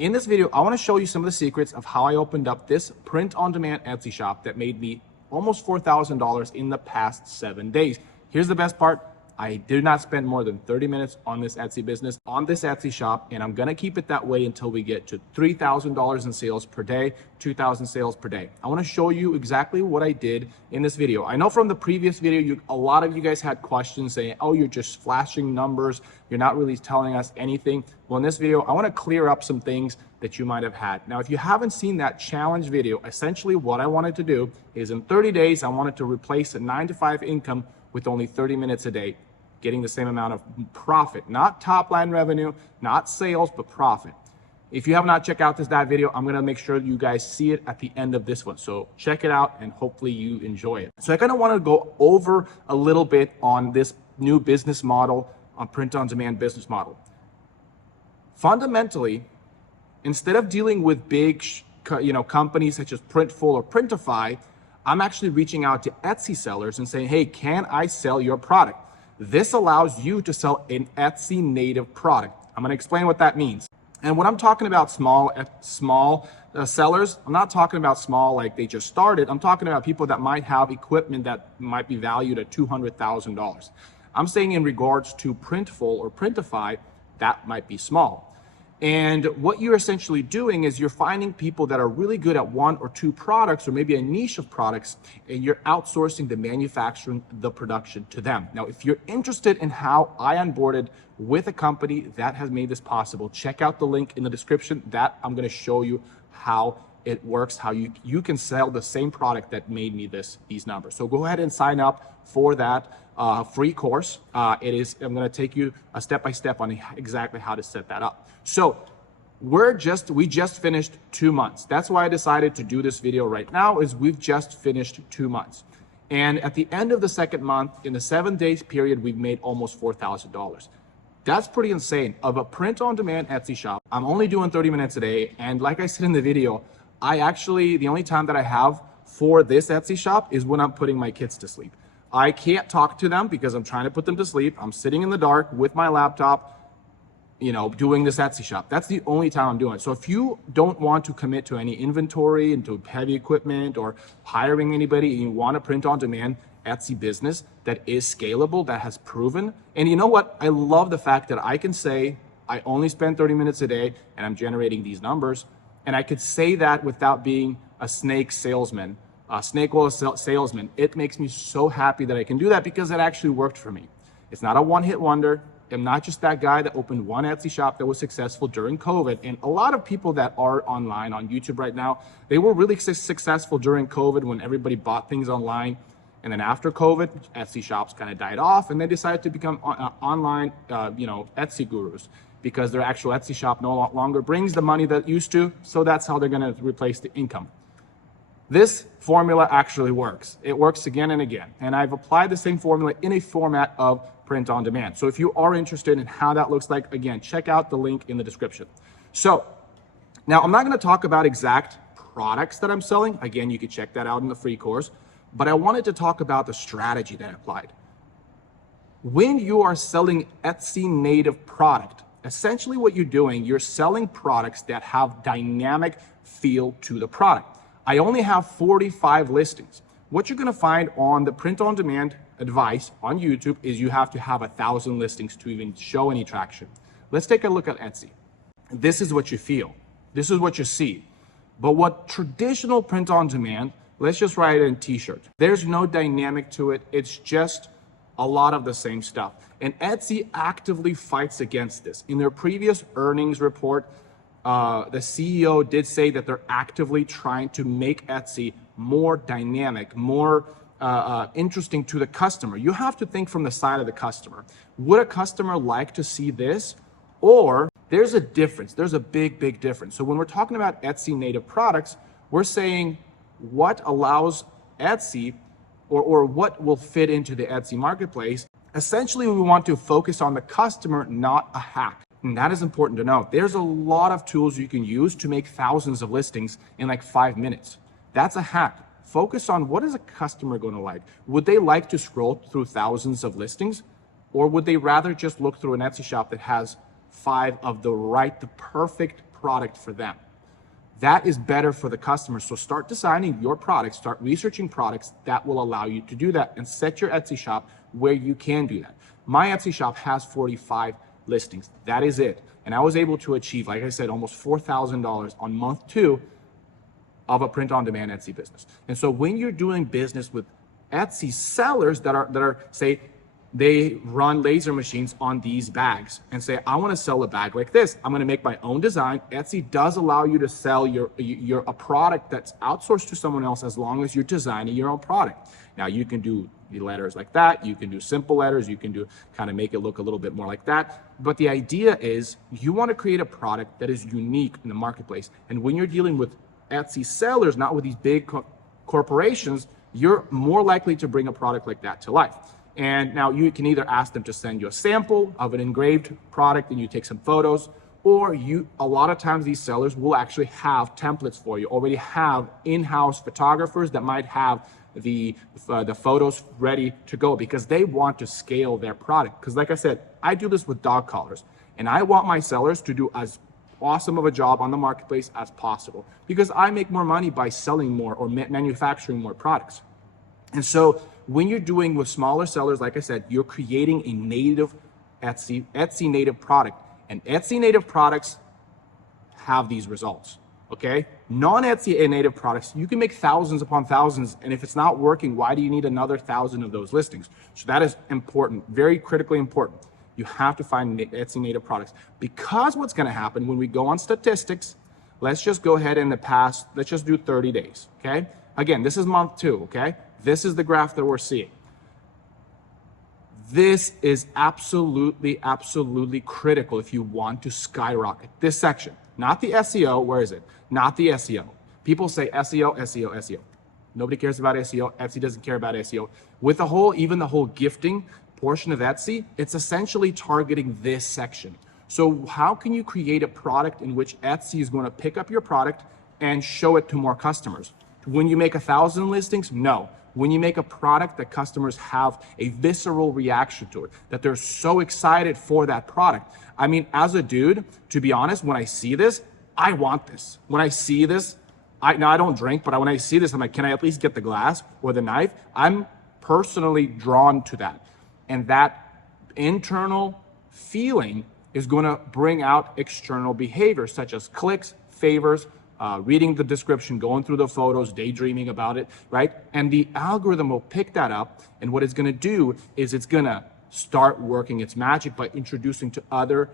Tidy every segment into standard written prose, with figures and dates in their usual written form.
In this video, I want to show you some of the secrets of how I opened up this print-on-demand Etsy shop that made me almost $4,000 in the past 7 days. Here's the best part. I did not spend more than 30 minutes on this Etsy business, on this Etsy shop, and I'm gonna keep it that way until we get to $3,000 in sales per day, 2,000 sales per day. I wanna show you exactly what I did in this video. I know from the previous video, a lot of you guys had questions saying, oh, you're just flashing numbers, you're not really telling us anything. Well, in this video, I wanna clear up some things that you might have had. Now, if you haven't seen that challenge video, essentially what I wanted to do is in 30 days, I wanted to replace a 9-to-5 income with only 30 minutes a day, getting the same amount of profit, not top line revenue, not sales, but profit. If you have not checked out that video, I'm gonna make sure you guys see it at the end of this one. So check it out and hopefully you enjoy it. So I kind of wanna go over a little bit on this new business model, on print-on-demand business model. Fundamentally, instead of dealing with big companies such as Printful or Printify, I'm actually reaching out to Etsy sellers and saying, hey, can I sell your product? This allows you to sell an Etsy native product. I'm gonna explain what that means. And when I'm talking about small sellers, I'm not talking about small like they just started. I'm talking about people that might have equipment that might be valued at $200,000. I'm saying in regards to Printful or Printify, that might be small. And what you're essentially doing is you're finding people that are really good at one or two products or maybe a niche of products, and you're outsourcing the manufacturing, the production to them. Now, if you're interested in how I onboarded with a company that has made this possible, check out the link in the description. That I'm gonna show you how it works, how you can sell the same product that made me these numbers. So go ahead and sign up for that free course. I'm gonna take you a step-by-step on exactly how to set that up. So we just finished 2 months. That's why I decided to do this video right now, is we've just finished 2 months. And at the end of the second month, in the 7 days period, we've made almost $4,000. That's pretty insane. Of a print-on-demand Etsy shop, I'm only doing 30 minutes a day. And like I said in the video, the only time that I have for this Etsy shop is when I'm putting my kids to sleep. I can't talk to them because I'm trying to put them to sleep. I'm sitting in the dark with my laptop, doing this Etsy shop. That's the only time I'm doing it. So if you don't want to commit to any inventory, into heavy equipment or hiring anybody, and you want a print-on-demand Etsy business that is scalable, that has proven, and you know what? I love the fact that I can say I only spend 30 minutes a day and I'm generating these numbers. And I could say that without being a snake salesman, a snake oil salesman. It makes me so happy that I can do that because it actually worked for me. It's not a one-hit wonder. I'm not just that guy that opened one Etsy shop that was successful during COVID. And a lot of people that are online on YouTube right now, they were really successful during COVID when everybody bought things online. And then after COVID, Etsy shops kind of died off and they decided to become online, Etsy gurus, because their actual Etsy shop no longer brings the money that it used to. So that's how they're gonna replace the income. This formula actually works. It works again and again. And I've applied the same formula in a format of print on demand. So if you are interested in how that looks like, again, check out the link in the description. So now I'm not gonna talk about exact products that I'm selling. Again, you can check that out in the free course, but I wanted to talk about the strategy that I applied. When you are selling Etsy native product, essentially what you're doing, you're selling products that have dynamic feel to the product. I only have 45 listings. What you're gonna find on the print-on-demand advice on YouTube is you have to have 1,000 listings to even show any traction. Let's take a look at Etsy. This is what you feel. This is what you see. But what traditional print-on-demand, let's just write it in t-shirt. There's no dynamic to it. It's just a lot of the same stuff. And Etsy actively fights against this. In their previous earnings report, the CEO did say that they're actively trying to make Etsy more dynamic, more interesting to the customer. You have to think from the side of the customer. Would a customer like to see this? Or there's a difference. There's a big difference. So when we're talking about Etsy native products, we're saying what allows Etsy or what will fit into the Etsy marketplace. Essentially, we want to focus on the customer, not a hack. And that is important to know. There's a lot of tools you can use to make thousands of listings in like 5 minutes. That's a hack. Focus on what is a customer going to like. Would they like to scroll through thousands of listings? Or would they rather just look through an Etsy shop that has 5 of the perfect product for them. That is better for the customer. So start designing your products, start researching products that will allow you to do that, and set your Etsy shop where you can do that. My Etsy shop has 45 listings. That is it. And I was able to achieve, like I said, almost $4,000 on month 2 of a print-on-demand Etsy business. And so when you're doing business with Etsy sellers that are say, they run laser machines on these bags and say, I want to sell a bag like this. I'm going to make my own design. Etsy does allow you to sell a product that's outsourced to someone else as long as you're designing your own product. Now you can do the letters like that. You can do simple letters. You can do kind of make it look a little bit more like that. But the idea is you want to create a product that is unique in the marketplace. And when you're dealing with Etsy sellers, not with these big corporations, you're more likely to bring a product like that to life. And now you can either ask them to send you a sample of an engraved product and you take some photos, or a lot of times these sellers will actually have templates for you, already have in-house photographers that might have the photos ready to go because they want to scale their product. Because like I said, I do this with dog collars, and I want my sellers to do as awesome of a job on the marketplace as possible because I make more money by selling more or manufacturing more products. And so when you're doing with smaller sellers, like I said, you're creating a native Etsy native product, and Etsy native products have these results, okay? Non-Etsy native products, you can make thousands upon thousands, and if it's not working, why do you need another 1,000 of those listings? So that is important, very critically important. You have to find Etsy native products, because what's gonna happen when we go on statistics, let's just go ahead in the past, let's just do 30 days, okay? Again, this is month 2, okay? This is the graph that we're seeing. This is absolutely, absolutely critical if you want to skyrocket this section. Not the SEO, where is it? Not the SEO. People say SEO, SEO, SEO. Nobody cares about SEO. Etsy doesn't care about SEO. With the whole, even the whole gifting portion of Etsy, it's essentially targeting this section. So how can you create a product in which Etsy is going to pick up your product and show it to more customers? When you make 1,000 listings? No. When you make a product that customers have a visceral reaction to it, that they're so excited for that product. I mean, as a dude, to be honest, when I see this, I want this. When I see this, now I don't drink, but when I see this, I'm like, can I at least get the glass or the knife? I'm personally drawn to that. And that internal feeling is going to bring out external behavior, such as clicks, favors, reading the description, going through the photos, daydreaming about it, right? And the algorithm will pick that up, and what it's gonna do is it's gonna start working its magic by introducing to other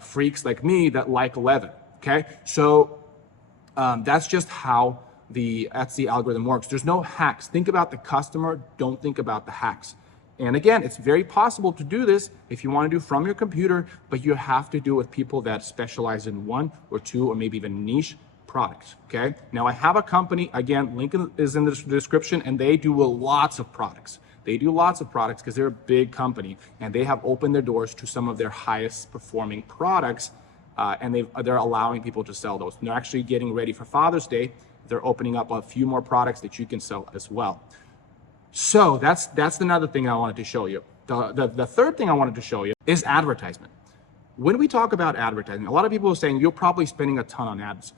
freaks like me that like leather, okay? So that's just how the Etsy algorithm works. There's no hacks. Think about the customer, don't think about the hacks. And again, it's very possible to do this if you want to do from your computer, but you have to do it with people that specialize in 1 or 2 or maybe even niche products, okay? Now I have a company, again, link is in the description, and they do lots of products. They do lots of products because they're a big company, and they have opened their doors to some of their highest performing products, and they're allowing people to sell those. And they're actually getting ready for Father's Day. They're opening up a few more products that you can sell as well. So that's another thing I wanted to show you. The third thing I wanted to show you is advertisement. When we talk about advertising, a lot of people are saying you're probably spending a ton on ads.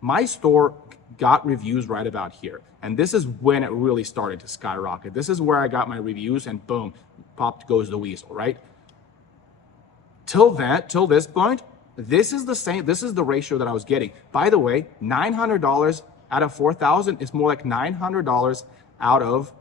My store got reviews right about here. And this is when it really started to skyrocket. This is where I got my reviews, and boom, popped goes the weasel, right? Till this point, this is the same, this is the ratio that I was getting. By the way, $900 out of 4,000 is more like $900 out of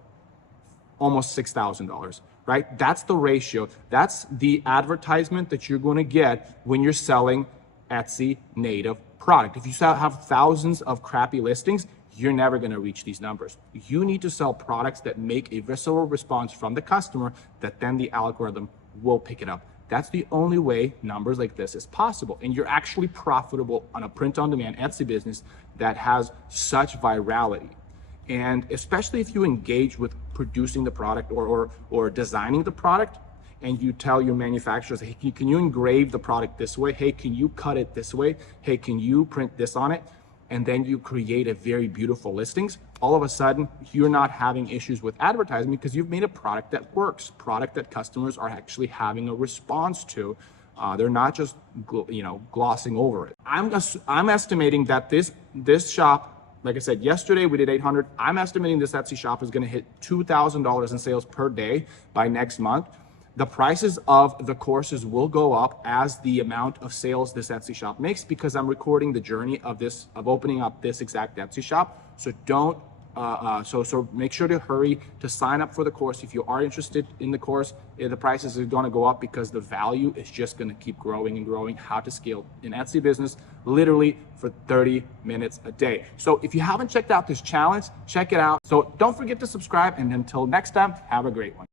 almost $6,000, right? That's the ratio. That's the advertisement that you're going to get when you're selling Etsy native product. If you have thousands of crappy listings, you're never going to reach these numbers. You need to sell products that make a visceral response from the customer that then the algorithm will pick it up. That's the only way numbers like this is possible. And you're actually profitable on a print-on-demand Etsy business that has such virality. And especially if you engage with producing the product or designing the product, and you tell your manufacturers, hey, can you engrave the product this way? Hey, can you cut it this way? Hey, can you print this on it? And then you create a very beautiful listings. All of a sudden, you're not having issues with advertising because you've made a product that works, product that customers are actually having a response to They're not just glossing over it. I'm estimating that this shop, like I said, yesterday we did 800. I'm estimating this Etsy shop is going to hit $2,000 in sales per day by next month. The prices of the courses will go up as the amount of sales this Etsy shop makes, because I'm recording the journey of opening up this exact Etsy shop. So so make sure to hurry to sign up for the course. If you are interested in the course, the prices are going to go up because the value is just going to keep growing and growing. How to scale an Etsy business literally for 30 minutes a day. So if you haven't checked out this challenge, check it out. So don't forget to subscribe, and until next time, have a great one.